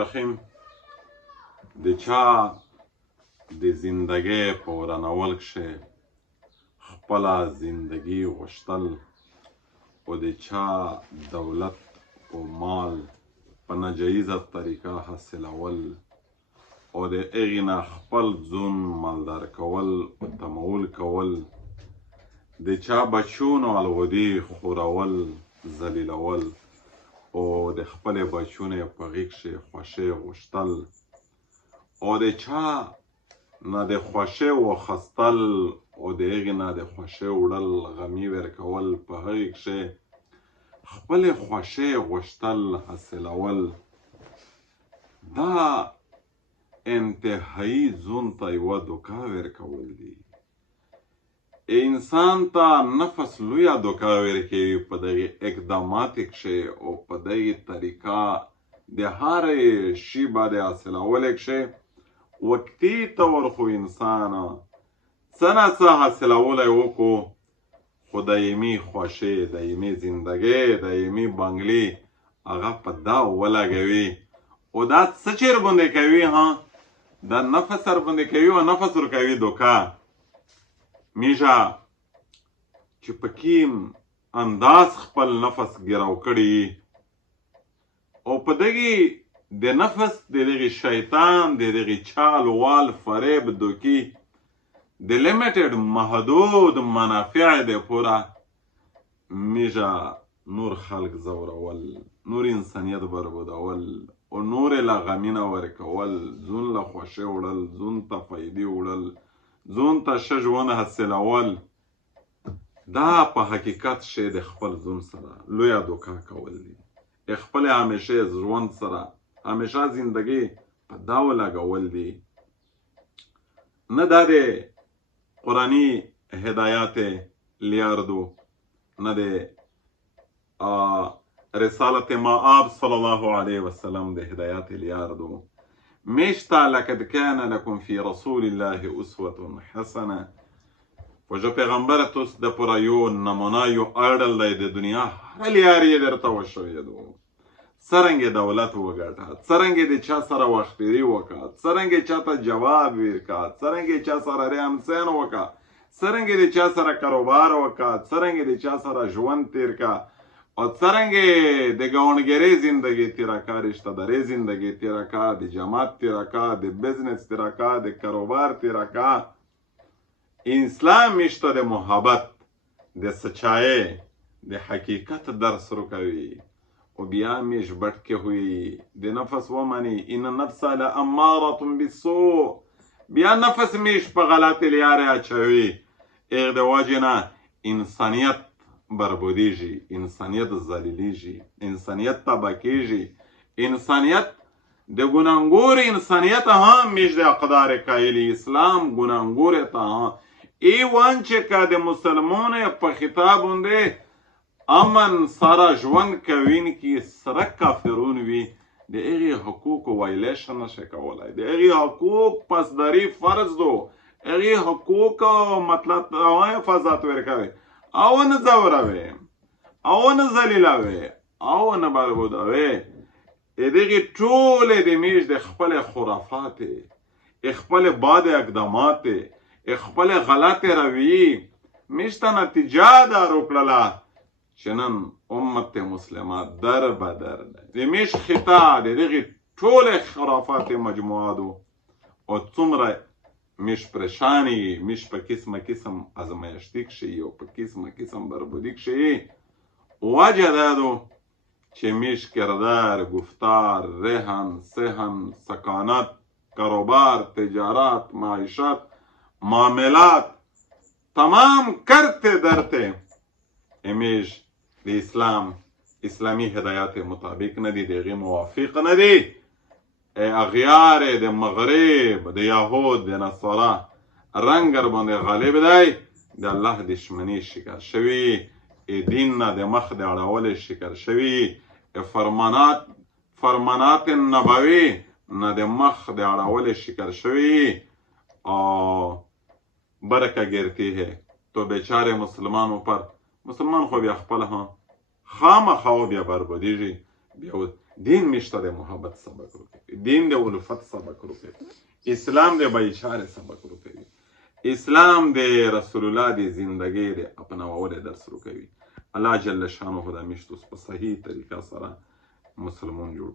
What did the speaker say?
رحیم د چا د زندګۍ په ورانول کښې خپله زندګي غوښتل او د چا دولت او مال په ناجایزه طریقه حاصلول او د هغې نه خپل ځون مالدار کول او تمول کول، د چا بچونو الغودې خورول، ذلیلول او د خپلې بچونو په غېږ کښې خوښۍ غوښتل او د چا نه د خوښۍ واخیستل او د هغې نه د خوښۍ وړل، غمي ورکول، په هغې کښې خپلې خوښۍ غوښتل، حاصلول، دا انتهایي ځون ته یوه دوکه ورکول دي. انسان ته نفس لویه دوکه ورکوي په دغې اقداماتو کښې او په دغې طریقه د هرې شي به د حاصلولو کښې وقتي طور خو انسان څه نه څه حاصلولی وکړو، خو دایمي خوښۍ، دایمي زندګۍ، دایمي بنګلې هغه په دا ولګوي او دا څه چې ورباندې کوي، دا نفس ورباندې کوي او نفس ورکوي دوکه میږه چې په کوم انداز خپل نفس ګرو کړي او په دغې د نفس د دغې شیطان د دغې چال وال فریب دوکې د لیمیټډ محدود منافع د پوره میږه نور خلق زورول، نور انسانیت بربادول او نور له غمینه ورکول، ځون له خوښۍ وړل، ځون ته فایدې وړل، ځون ته ښه ژوند حاصلول، دا په حقیقت شی د خپل ځون سره لویه دوکه کول دي. خپلې همیشه ژوند سره همیشه زندګي په دا ولګول دي. نه دا د قرآني هدایات لیاردو، نه د رسالت مآب صلی الله علیه وسلم د هدایات لیاردو. میشته لقد کان لکم فی رسول الله اسوة حسنه. وجه پیغمبر توس د پوره یو نمونه، یو اډل دی د دنیا هر لیار یې درته وښویدو. څرنګه دولت وګټه، څرنګه د چا سره وختیري وکړه، څرنګه چاته جواب ورکړه، څرنګه چا سره ریمسین وکړه، څرنګه د چا سره کاروبار وکړه، څرنګه د چا سره ژوند تیر کړه او څرنګه د ګاونډګرۍ زندګي تیره کړه، رشته دارۍ زندګي تیره کړه، د جماعت تیره کړه، د بزنس تیره کړه، د کاروبار تیره کړه. اسلام میشته د محبت، د سچایۍ، د حقیقت درس ورکوي او بیا میش بټکې ہوئی د نفس ومني. ان النفس لاماره بالسوء، بیا نفس میش په غلطې لارې اچوي. هغې د وجې نه انسانیت بربودیږي، انسانیت ذلیلیږي، انسانیت تباه کیږي. انسانیت د ګناهګور انسانیت هم میش د اقدار قایلي. اسلام ګناهګور ته ایوان چې که د مسلمانو په خطاب باندې امن سره ژوند کوونکي سره کافرون وي، د هغې حقوقو وایلیشن نشي کولی، د هغې حقوق پاسداري فرض دو، هغې حقوق مطلب حفاظت ورکوي او نه ځوروي او نه ذلیلوي او نه بربودوي. دغې ټولې د میش د خپلې خرافاتې، خپلې باد اقداماتې، خپلې غلطې رویې میش ته نتیجه دار وکړله چې نن امت مسلمه در به در دی. د میش خطا د دغې ټولې خرافاتې مجموعه دو او څومره میش پریشانی، میش په قسمه قسم ازمایښتي کښې او په قسمه قسم بربودي کښې. وجه دا دو چې میش کردار، گفتار، رهن، سهن، سکانت، کاروبار، تجارت، معیشت، معاملات تمام کرتے درتے امیش د اسلام اسلامی هدایات مطابق نه دي، د هغې موافق نه دي. اغیار د مغرب، د یهود، د نصارا رنګ ورباندې غالب دی. د الله دشمني شکار شوي، دین نه د مخ د اړولې شکار شوي، فرمانات نبوي نه د مخ د اړولې شکار شوي. برکه गिरती है तो बेचारे मुसलमानों पर, मुसलमान खो बया खपल हाँ खामखा बया बरबदीजी دین میشته د محبت سبق ورکوي، دین د الفت سبق ورکوي، اسلام د بایچاره سبق ورکوي، اسلام د رسول الله د زندگی د اپناولو درس ورکوي. الله جل شانه د میشتو په صحیح طریقه سره مسلمان جوړ